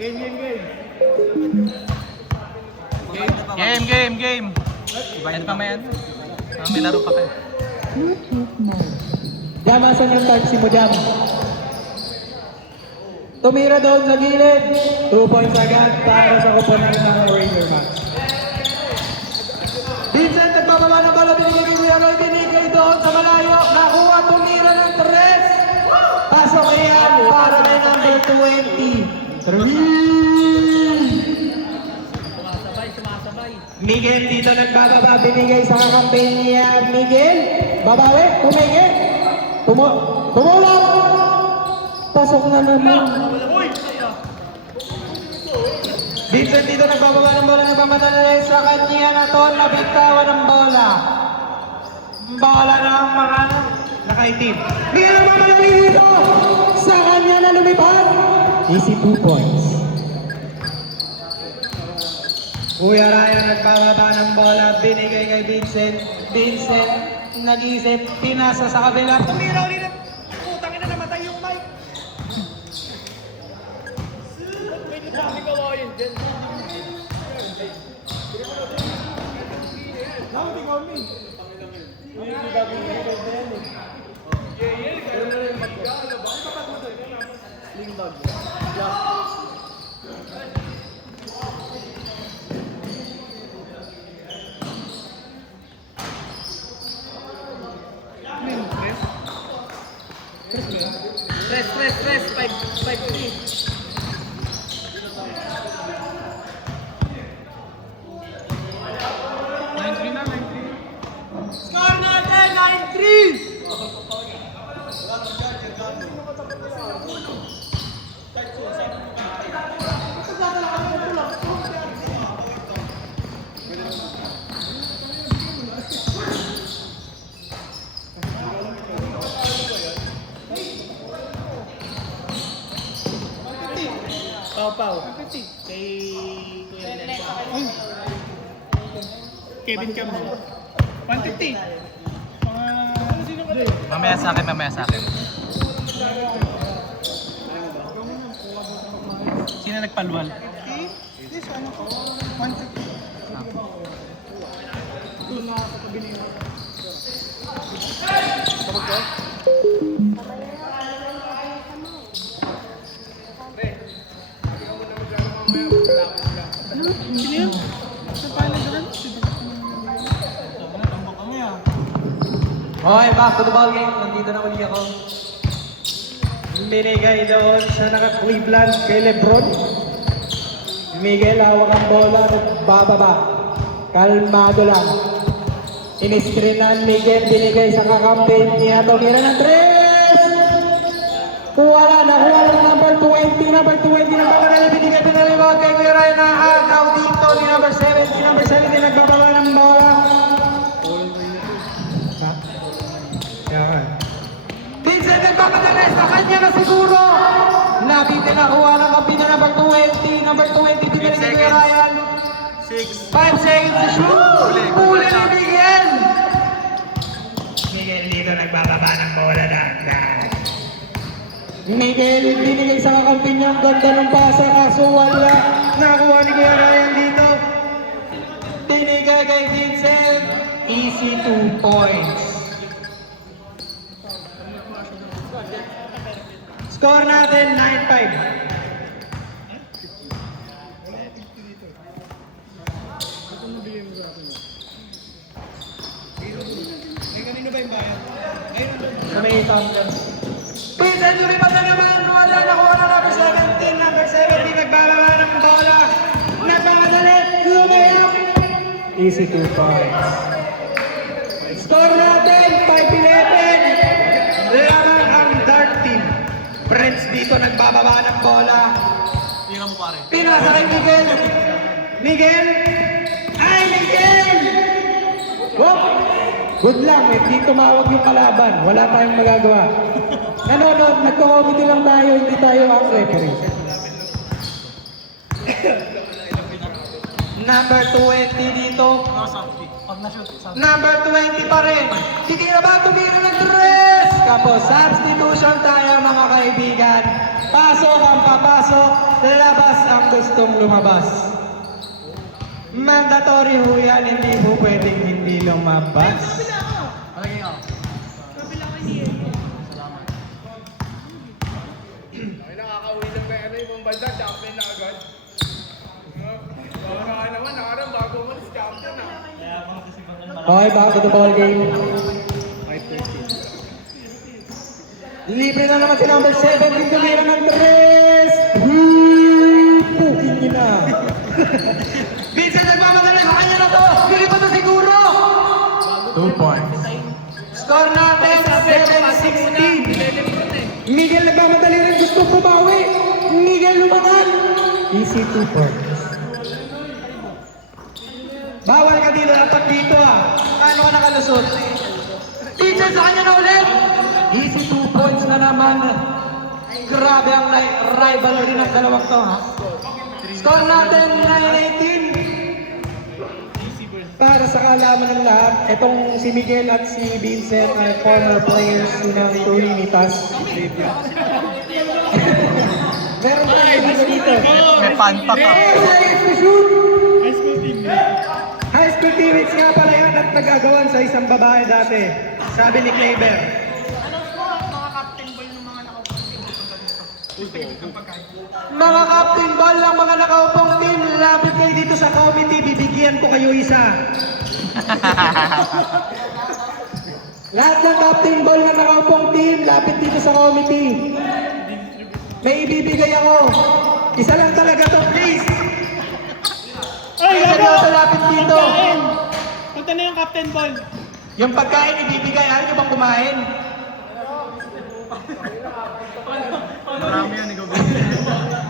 Game. Ibayad pa yan. May laro pa kayo. Jam, asan yung taxi mo, Jam? Tumira doon sa gilid. 2 points agad para sa kuponan ng Ranger Max. Vincent, nagbababa ng bala. Binigay doon sa malayo. Nakuha, tumira ng 3. Pasok yan para kay number 20. 3. Miguel dito nagbababa, binigay sa kakampi niya. Miguel, babawi, tumingin. Tumulong. Pasok na naman. Vincent dito nagbababa ng bola, nagmamadali sa kanya na to, nabitawan ng bola. Bola ng mga nakaitim. Miguel nagmamadali dito sa kanya na lumipad. Easy 2 points. Kuya Ryan nagbababa ng bola, binigay kay Vincent. Vincent, nag-isip, pinasa sa kabila. Tumira ulit na, putang ina, namatay yung mic. Pwede kami kawain dyan. Nakati ko mi. Hindi gagawin ko dyan eh. Lingbag. Stress, 5-3. Score natin, 9-3! Pau. Kay Kuya Kevin Cam. 150. Mamaya sa akin. Sino nagpalwal? This ano ko? 150. Doon na sa tabi niyo. Sabag ko? Okay, back to the ball game. Nandito na uli ako. Binigay doon sa naka-Cleveland kay Lebron. Miguel, hawak ang bola, nagbababa. Kalmado lang. Iniskrinan Miguel, binigay sa kakampi niya. Tumira ng 3! Kuwala ng number 20. Number 20 nagbabanala, binigay pinaliwag kay Kuya Ryan na agaw dito ni number 70. Number 70 nagbababa ng bola. Vincent nagpapadala sa kanya na siguro. Nabitin na kuha ng kampi na number 20. Number 20, binigay ni Kuya Ryan. 5 seconds to shoot. Huli ni Miguel. Miguel dito nagbababa ng bola na. Miguel binigay sa kakampi niya. Ang ganda ng pasa kaso wala. Nakuha ni Kuya Ryan dito. Binigay kay Vincent. Easy 2 points. Score natin 9-5. Kanino ba yung bayan? Sa may Thompson. Vincent, lumipad na naman. Wala na kuha na number 17. Number 17 nagbababa ng bola. Nagpamadali. Lumayang. Easy 2 points. Score natin 5-11. Laban ang Dark Team. Friends dito nagbababa ng bola. Tira mo pare. Pinasa kay Miguel. Miguel! Ay, Miguel! Whoop! Good lang, hindi tumawag yung kalaban. Wala tayong magagawa. Nanonood, nagko-comedy lang tayo, hindi tayo ang referee. Number 20 dito. Pag na-shoot. Number 20 pa rin. Titira ba? Tumira ng 3! talaga po. Substitution tayo mga kaibigan. Pasok ang papasok, labas ang gustong lumabas. Mandatory ho yan, hindi po pwedeng hindi lumabas. Palagay ako. Ay, nakakauwi lang na ano yung banda, champion na agad. Baka naman, nakarang bago mo na champion na. Okay, back to the ball game. Libre na naman si number 7, yung tumira ng 3. Pukin niyo na. Vincent, nagmamadali sa kanya na to. Pili pa to siguro. 2 points. Score natin, 7-16. Miguel nagmamadali rin, gusto pumawi. Miguel lumakan. Easy 2 points. Bawal ka dito, dapat dito ah. Paano ka nakalusot? Vincent, sa kanya na ulit. Easy 2 points na naman. Grabe ang rivalry ng dalawang to ha. Score natin 9-18. Para sa kaalaman ng lahat, itong si Miguel at si Vincent ay former players ng Trinitas. Meron tayo dito. May fan pa ka. Seconds to shoot! High school teammates nga pala yan at nagagawan sa isang babae dati. Sabi ni Kleber. Mga captain ball ng mga nakaupong team, lapit kayo dito sa committee, bibigyan ko kayo isa. Lahat ng captain ball ng nakaupong team, lapit dito sa committee. May ibibigay ako. Isa lang talaga to, please. Kaya sa lapit dito. Punta na yung captain ball. Yung pagkain ibibigay, ayaw nyo bang kumain? Marami yan, ikaw.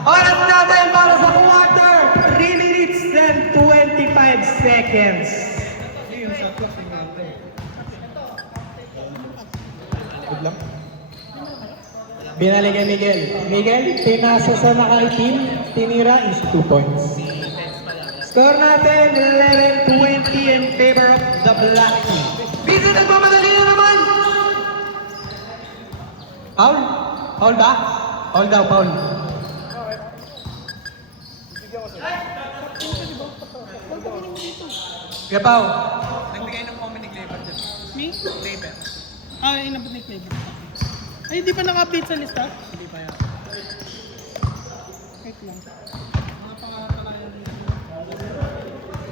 Oras natin para sa quarter. 3 minutes and 25 seconds. Good luck. Binalik kay Miguel. Miguel, pinasa sa nakaitim. Tinira is 2 points. Score natin 11-20 in favor of the black team. Vincent, nagmamadali na naman! Paul? Paul ba? Paul daw, Paul. Kaya Paul. Nagbigay ng comment ni Clever dyan. Me? Clever. Ah, inabot ni Clever. Ay, hindi pa naka-update sa lista? Hindi pa yan. Wait lang.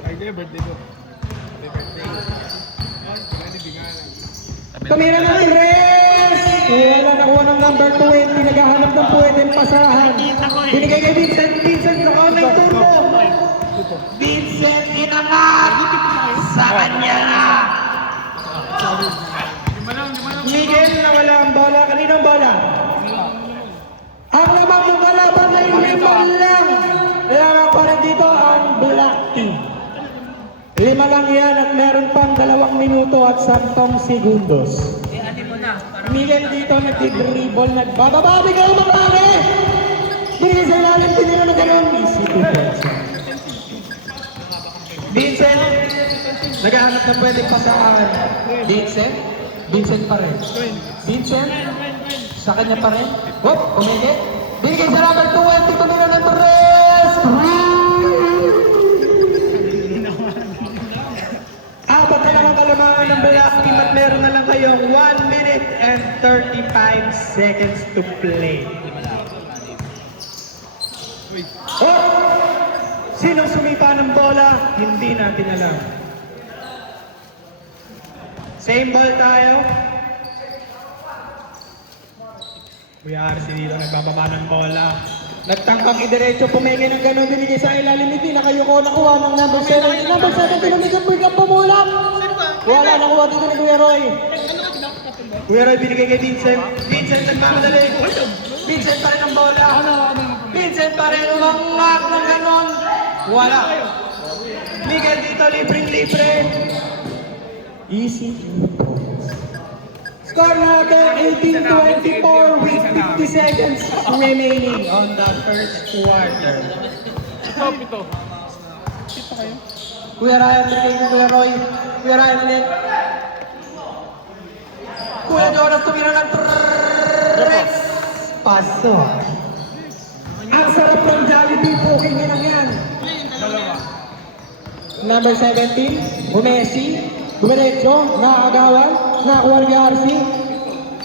Ay, di, birthday ko. Happy birthday. Pwede bigyan. Tumira ng tres! Wala nakuha ng number 20. Naghahanap ng pwedeng pasahan. Binigay kay Vincent. Vincent, naka may turbo. Vincent, inangat! Sa kanya na! Miguel, nawala ang bola. Kanino ang bola? Ang lamang mong kalaban ay limang lang. Kaya pa rin dito ang black team. 5 lang yan at meron pang 2 minuto at 10 segundos. Miguel dito nagdi-dribble, nagbababa, bigay ang marami! Binigay sa ilalim, tinira na gano'n. Easy 2 points. Vincent, naghahanap na pwedeng pasahan. Vincent? Vincent pa rin. Vincent? Sa kanya pa rin. Whoop, kumigit. Binigay sa number 20, tumira ng Torres! Apat na lang ang kalamangan ng black team at meron na lang kayong 1 minute and 35 seconds to play. Oh! Sinong sumipa ng bola? Hindi natin alam. Same ball tayo. Kuya RC dito nagbababa ng bola. Nagtangkang idiretso, pumenge ng gano'n, binigay sa ilalim niti, nakayuko nakuha ng number 7. Number 7, tinamigam po yung pumulak. Wala, nakuha dito ni Kuya Roy. Kuya Roy, binigay kay Vincent. Vincent, nagmamadali. Vincent pa rin ang bola. Vincent pa rin umangak ng gano'n. Wala. Miguel dito, libreng-libre. Easy. Score natin 18-24 with 50 seconds remaining on the first quarter. Ito. Ito kayo? Kuya Ryan, bigay ko Kuya Roy. Kuya Ryan ulit. Kuya Jonas tumira ng Paso. Ang sarap ng Jollibee, booking nyo lang yan. Number 17, Umesi, Dumiretso, nakakagawan, nakakuha ni RC.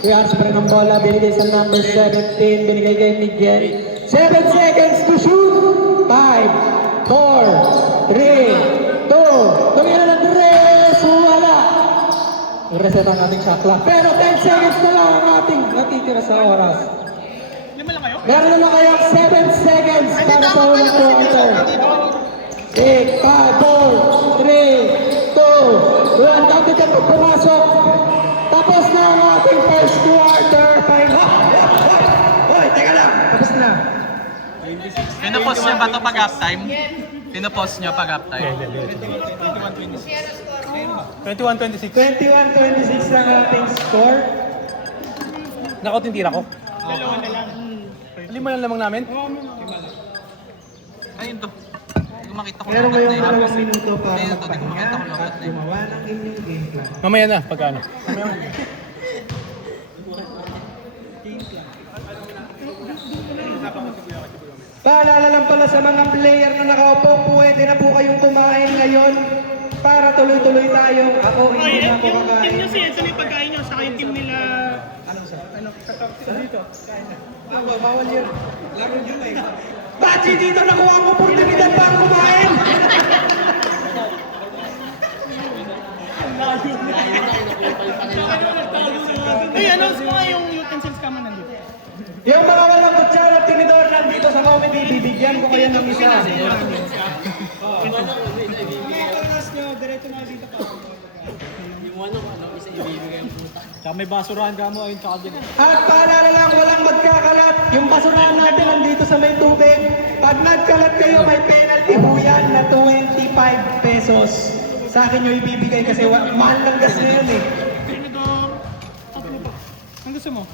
Kuya RC pa rin ang bola, binigay sa number 17, binigay kay Miguel. 7 seconds to shoot! 5, 4, 3, 2, tumira ng 3, wala! I-reset ang ating shot clock. Pero 10 seconds na lang ang ating natitira sa oras. Lima lang kayo? Meron naman kayong 7 seconds para sa unang quarter. 6, 5, 4, 3, 2, 1. Count it up pumasok. Tapos na ang ating first quarter. Hoy, teka lang. Tapos na. Pinupost niyo ba ito pag halftime? Pinupost niyo pag halftime? 21-26. 21-26 ang ating score. Nakot yung tira ko. Dalawa na lang. Lima lang lamang namin. Ayun to. Hindi ko makita ko Meron lobat kayong na yun. 2 minuto para Ayun to, hindi ko magpahinga makita ko at lobat na yun. gumawa ng inyong game plan. Mamaya na, pagkano. Paalala lang pala sa mga player na nakaupo, pwede na po kayong kumain ngayon para tuloy-tuloy tayo. Ako, hindi na ako Yung team kakain. nyo si Edson yung pagkain nyo, saka yung team nila... Bawal yun. Laro nyo na eh. Ba't dito nakuha ang oportunidad pa ang kumain? Uy, announce mo nga yung utensils ka man nandito. Yung mga walang kutsara at tinidor nandito sa comedy, bibigyan ko kayo ng isa. Tsaka may basurahan ka mo ayun tsaka dyan. At paalala lang, walang magkakalat. Yung basurahan natin nandito sa may tubig. Pag nagkalat kayo, may penalty po yan na 25 pesos. Sa akin nyo ibibigay kasi mahal ng gas na yun eh. Tinidor, tatlo pa. Ang gusto mo?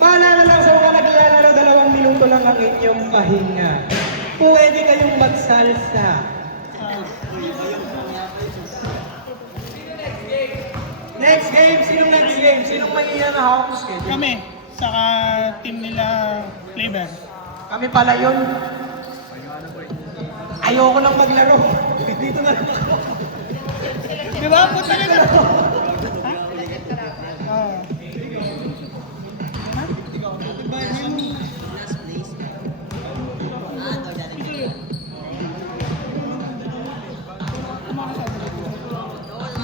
Paalala lang sa mga naglalaro, 2 minuto lang ang inyong pahinga. Pwede kayong magsalsa. Next game, sinong next game? Sinong maliya na hawak mo schedule? Kami, saka team nila Flavor. Kami pala yun. Ayoko nang maglaro. Dito na lang ako. Di ba? Punta na lang.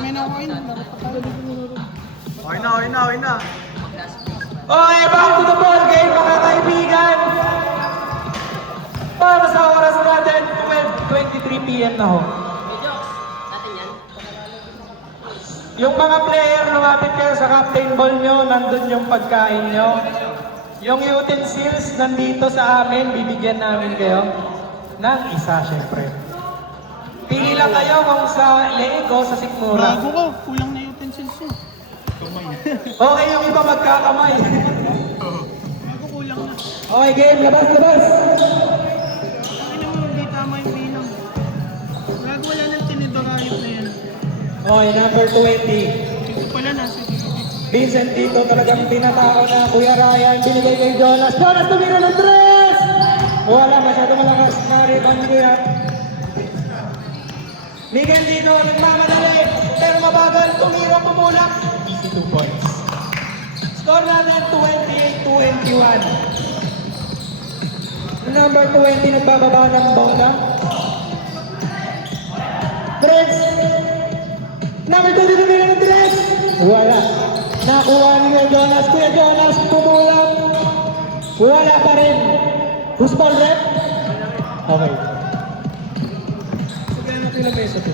May nakain. Okay na. Okay, back to the ball game, mga kaibigan. Para sa oras natin, 12:23 PM na ho. Yung mga player, lumapit kayo sa captain ball nyo, nandun yung pagkain nyo. Yung utensils, nandito sa amin, bibigyan namin kayo ng isa, syempre. Pili lang kayo kung sa leeg o sa sikmura. Bago ko, kulang na yung utensils nyo. Okay, yung iba magkakamay. Bago kulang na. Okay, game, labas! Ay naman, hindi tama yung bilang. Bago wala ng tinidorayot na yan. Okay, number 20. Ito pala nasa dito. Vincent dito talagang tinatao na Kuya Ryan, binigay kay Jonas. Jonas tumira ng 3! Wala, masyado malakas na rebound Kuya. Miguel dito, nagmamadali, pero mabagal, tumira pumula. Easy 2 points. Score natin 28-21. Number 20 nagbababa ng bola. Prince. Number 2 tumira ng 3! Wala. Nakuha ni Kuya Jonas. Kuya Jonas, pumulang. Wala pa rin. Who's ball rep? Okay. Sige natin lang beso to.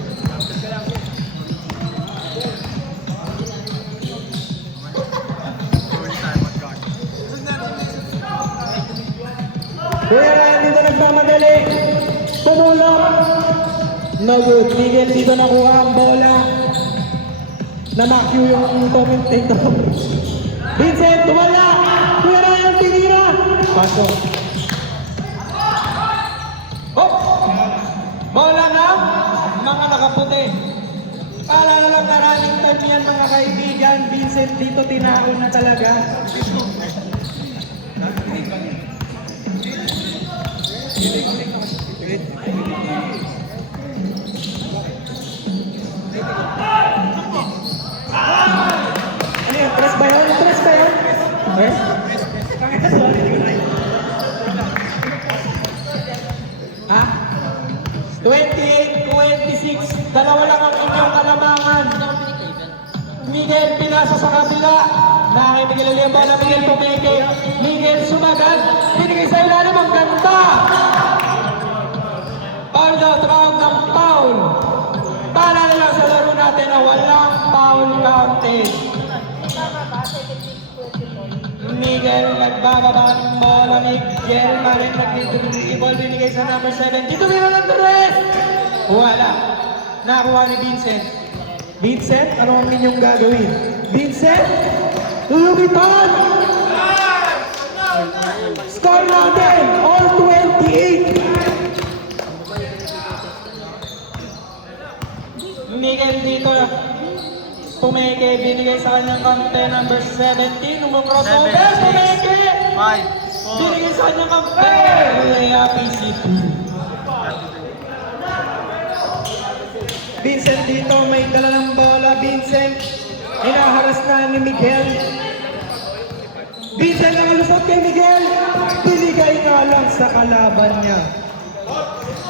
Kuya Ryan dito nagmamadali. Pumulang. No good. Miguel dito nakuha ang bola. Na-knock yung commentator. Vincent, tumala! Kuya Ryan, tinira! Pasok. Oh! Bola na mga nakaputi. Paalala lang na running time yan mga kaibigan. Vincent dito tinaon na talaga. Ano yun? Tres ba yun? Tres ba yun? Tres? Ha? 28-26. Dalawa lang ang inyong kalamangan. Miguel pinasa sa kabila. Nakay Miguel Aliambala, Miguel Pumeke. Miguel sumagat. Binigay sa ilalim ang ganda. Foul daw, tawag ng foul. Para lang sa laro natin na walang foul counted. Miguel nagbababa ng bola. Miguel maring nag-dribble. Binigay sa number 7. Dito meron ng tres. Wala. Nakuha ni Vincent. Vincent, ano ang inyong gagawin? Vincent, lumipad! Score natin, all 28! Miguel dito, Pumeke, binigay sa kanyang kampe, number 17, crossover, 7, 6, Pumeke! 5, 4, Binigay sa kanyang kampe, Lea PC2. Vincent dito, may dala ng bola. Vincent, hinaharas na ni Miguel. Vincent nakalusot kay Miguel. Binigay nga lang sa kalaban niya.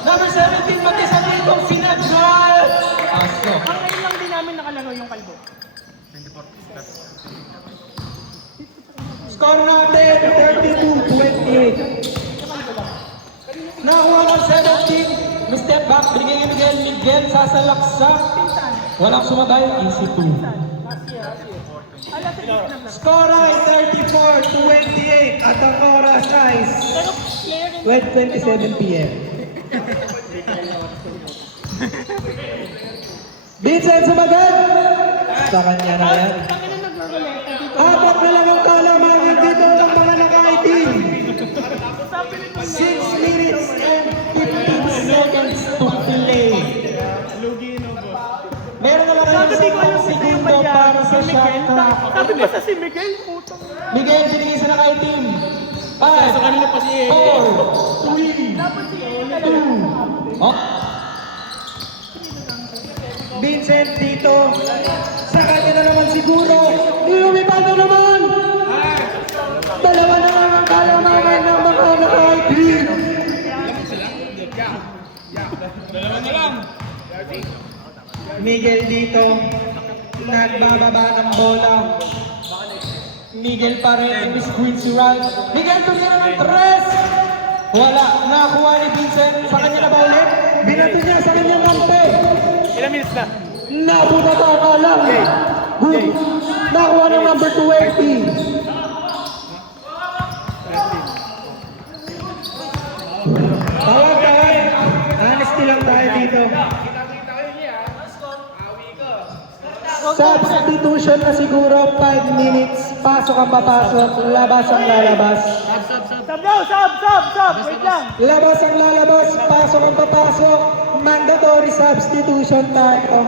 Number 17, mag-isa ditong sinadral. Aso. Ang ngayon lang din namin nakalaro yung kalbo. Score natin, 32-28. Nakuha ng 17. Step back, binigay ni Miguel. Miguel sasalaksak. Walang sumabay, easy 2. Score ay 34-28 at ang oras ay 27 p.m. Vincent sumagat! Sa kanya na yan. Ang ina naglaro-leta dito. Apat na lang ang kalamangan dito ng mga nakaitim. Sabi nito 6 minutes and 15 seconds to play. Meron naman Sabi kayo ko alam sa sino yung segundo para mayari, sa si shot Miguel. clock. Sabi pa sa si Miguel, putang. Miguel, binigay sa nakaitim. 5, kanina pa si 4, 3, Dapat si Miguel 2. Oh. Vincent dito. Sa kanya na naman siguro. Lumipad na naman. Dalawa na lang ang kalamangan ng mga nakaitim. Dalawa na lang. Miguel dito, nagbababa ng bola. Miguel pa rin, Miss Quincy Ralph. Miguel tumira ng tres. Wala, nakakuha ni Vincent. Sa kanya na ba ulit? Binato niya sa kanyang kampe. Ilang minutes na? Nabunata ka lang. Good. Nakuha ng number 20. Tawag. Honesty lang tayo dito. Substitution na siguro, 5 minutes. Pasok ang papasok, labas ang lalabas. Sab daw, sab. Wait lang. Labas ang lalabas, pasok ang papasok. Mandatory substitution tayo.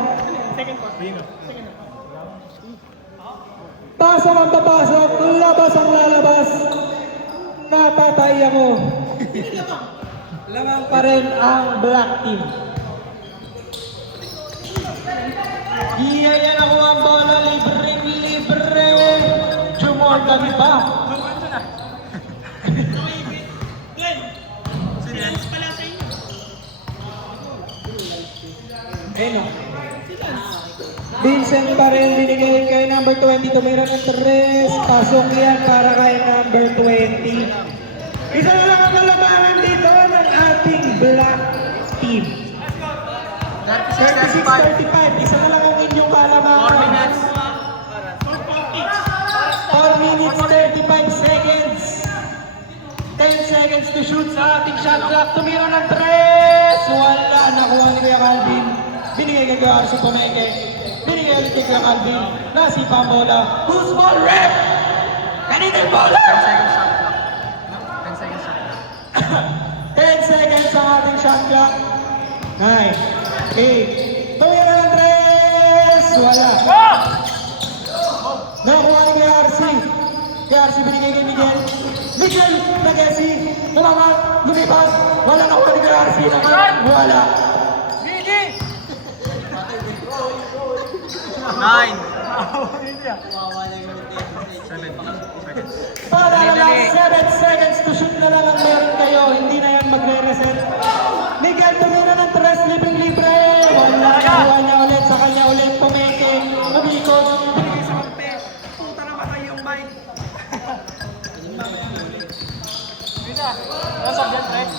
Second part. Pasok ang papasok, labas ang lalabas. Napatay ako. Lamang pa rin ang black team. Iyayan ako ang bola, libre. Jumorgan pa. Ayun o. Vincent pa rin binigay kay number 20. Tumira ng 3. Pasok yan para kay number 20. Isa na lang ang kalabangan dito ng ating black team. 36-35. Isa na lang ang inyong kalabangan. 4 minutes. 4 minutes, 35 seconds. 10 seconds to shoot sa ating shot clock. Tumira ng 3. Wala. Nakuha ni Kuya Calvin. Binigay kay Kuya Arso Pumeke. Binigay ulit kay Kuya Calvin. Nasipa ang bola. Who's ball rep? Kanina yung bola? 10 seconds shot clock. 10 seconds shot clock. 10 seconds sa ating shot clock. 9, 8. Tumira ng 3. wala. Nakuha ni kay RC. Kay RC binigay kay Miguel. Miguel, nag-SC. Tumangat, lumipas. Wala nakuha ni kay RC. Wala. Nine. Paalala lang, 7 seconds to shoot na lang ang meron kayo. Hindi na yan magre-reset. Miguel, tumira ng 3, libre-libre. Wala, nakuha niya ulit sa kanya ulit. Pumeke, umikot. Binigay sa kampe. Puta na matay yung bike. Nasa get, right?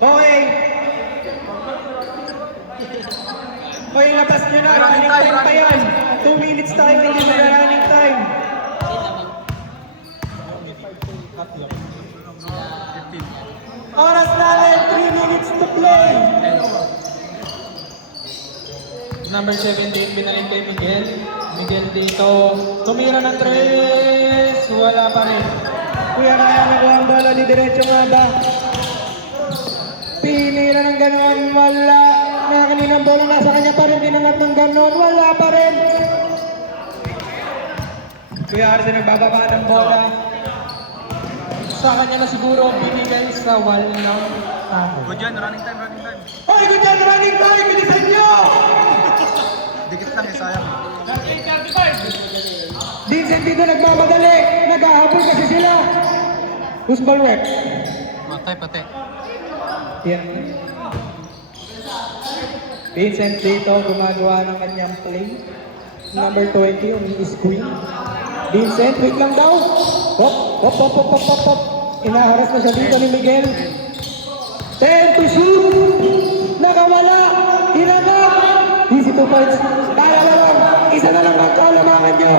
Okay. Okay, labas nyo na. Running time pa yan. 2 minutes tayo, hindi na running time. Oras natin, 3 minutes to play. Number 17, binalik kay Miguel. Miguel dito. Tumira ng 3. Wala pa rin. Kuya Ryan, nakuha ang bola. Di diretso nga ba? Pinira ng gano'n. Wala. Nakakanina ang bola. Nasa kanya pa rin. Dinangat ng gano'n. Wala pa rin. Kuya Arce nagbababa ng bola. Sa kanya na siguro binigay sa wall ng Good yan, running time, running time. Hoy, good job, running time! Bilisan nyo! Dikit lang eh, sayang. Vincent dito nagmamadali. Nag-ahabol kasi sila. Who's ball rep? Matay, pati. Yan. Vincent dito gumagawa ng kanyang play. Number 20, umi-screen. Vincent, wait lang daw. Hop, hop, hop, hop, hop, hop, hop. Inaharas na siya dito ni Miguel. 10 to shoot. Nakawala. Hinagap. Easy 2 points. Kaya na lang. Isa na lang ang kalamangan nyo.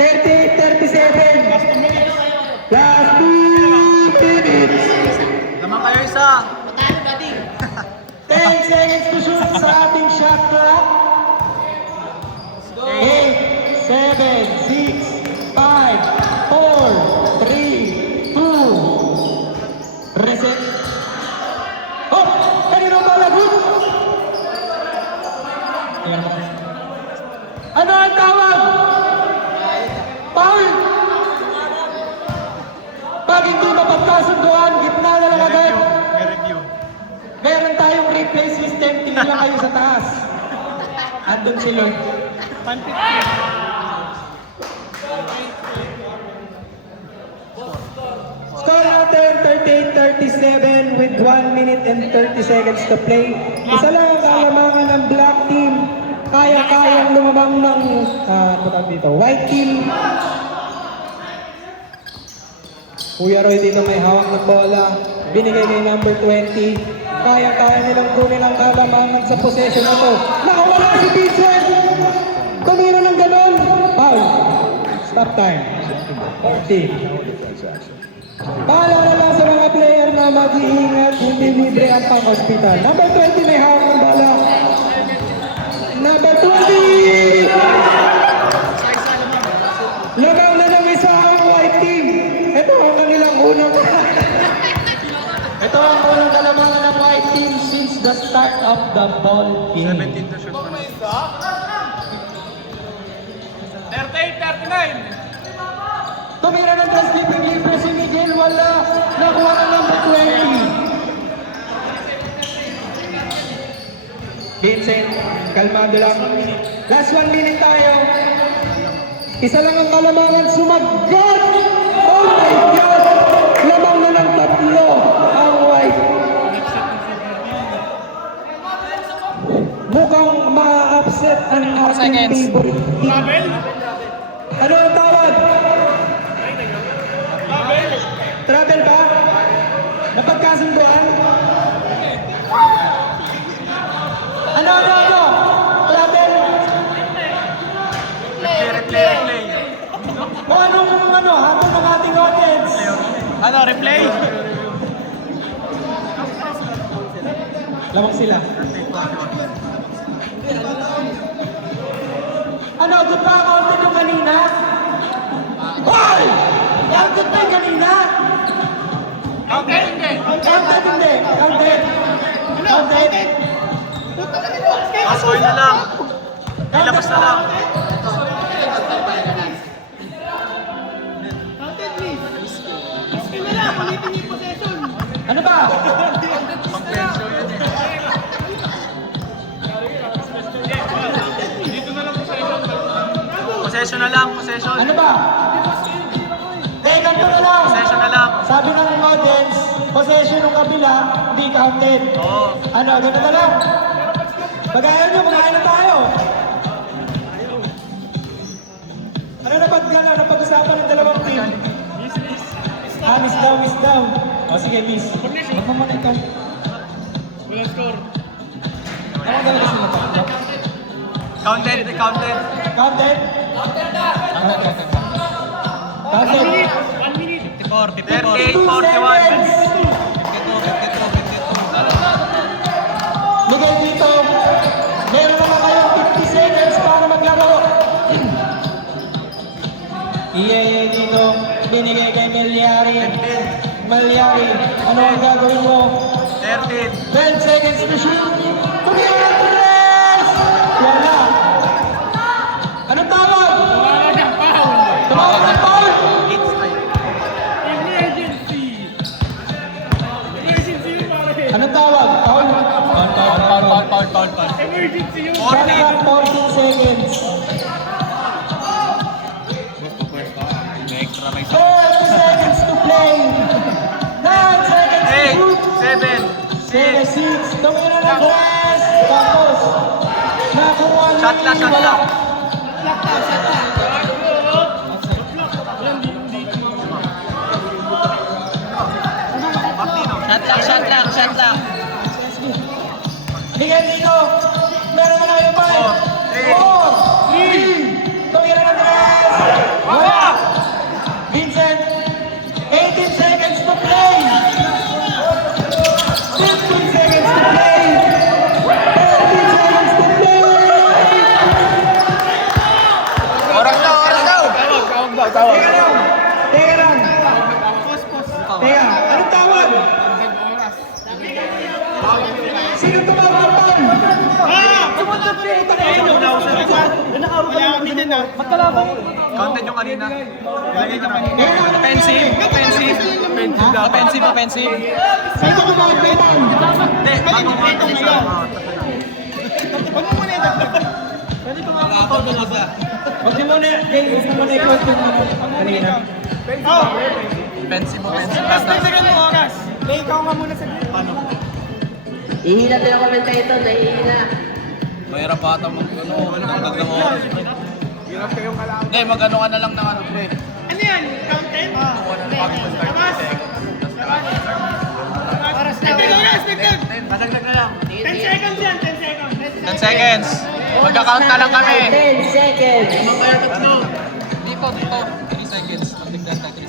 38-37. Last 2 minutes. Lamang kayo isa. 10 seconds to shoot sa ating shot clock. 8, 7, 6, 5, 4, 3, 2. Reset. Oh! Kanino ba lagot? Ano ang tawag? Foul! Pag hindi mapagkasunduan, gitna na lang agad. May review. Meron tayong replay system, tingin lang kayo sa taas. Andun si Lloyd. Score natin 38-37 with 1 minute and 30 seconds to play. Isa lang ang kalamangan ng black team. Kaya-kayang lumabang ng dito, white team. Kuya Roy dito may hawak ng bola. Binigay kay number 20. Kaya-kaya nilang kunin ang kalamangan sa possession na to. Nakawala si Vincent! Tumira ng ganon. Foul. Stop time. 40. Paalala lang sa mga player na mag-iingat, hindi libre ang pang-hospital. Number 20 may hawak ng bola. Number 20! Lugaw na ng isa ang white team. Ito ang kanilang unang Ito ang unang kalamangan ng white team since the start of the ball game. 17 to shoot pa na. 38-39. Tumira ng libre si Miguel, wala. Nakuha ng number 20. Vincent, kalmado lang. Last 1 minute tayo. Isa lang ang kalamangan, sumagad! Oh my God! Lamang na ng tatlo ang white. Mukhang ma-upset ang ating favorite team. Ano ang tawag? Travel ba? Napagkasunduan? Ano? Travel? Replay. O anong hatol ng ating audience? Ano, replay? Lamang sila. Ano, good pa counted yung kanina? Hoy! Counted ba yung kanina? Counted, hindi. Counted hindi. Counted. Counted. Score na lang. Ilabas na lang. Counted, please. Iski na lang, ulitin yung possession. Ano ba? Pang-pension yun eh. Possession na lang, possession. Ano ba? Ganito na lang. Possession na lang. Sabi ng audience, possession ng kabila, hindi counted. Oo. Ano, ganito na lang. Pag ayaw nyo, kumain na tayo. Ano na pag-usapan ng dalawang team? Miss down, miss down. O sige, miss. Huwag mo muna ikaw. Walang score. Ano talaga sila pa? Counted, counted. Counted? Counted. 1 minute. 38, 2 41. seconds. Miguel dito. Meron naman kayong 50 seconds para maglaro. Iyayay dito. Binigay kay Malyari. Malyari, ano ang gagawin mo? 13. 12 seconds to shoot. Tumira tres! Yan na. Anong tawag? Tumawag ng foul. Tumawag ng foul? Emergency. Emergency yung pare. Anong tawag? Foul? Emergency yung Shot clock, 14 seconds. Extra may 30 seconds to play. 9 seconds to 8, shoot. 7, 6. Tumira ng tres. Tapos, nakuha niya. Shot clock, shot clock. Shot clock, shot clock. Miguel dito. Meron na kayo 5, 4, 3. Tumira ng tres. Wala. Vincent, 18 seconds to play. 15 seconds to play. 13 seconds to play. Oras daw, oras daw. Teka lang. Teka lang. Teka, anong tawag? Sino tumawag ng foul? Sumunod kayo. Counted yung kanina. Ilagay ka pa. Offensive, offensive. Offensive, offensive. Sino tumawag ng foul? Hindi, bago mo ito isa. Huwag niyo muna, Jay, huwag niyo muna i-close yung kanina. Offensive, offensive. Ihina tayo commentator, nahihina. Mahirap bata mag hanggang ng oras. Hindi, mag-ano ka na lang ng ano, pre. Ano yan? Counted? Oras na. Expected. Madagdag na lang. 10 seconds yan, 10 seconds. 10 seconds. Magka-count na lang kami. 10 seconds. Dito, 3 seconds. Magdagdag na 3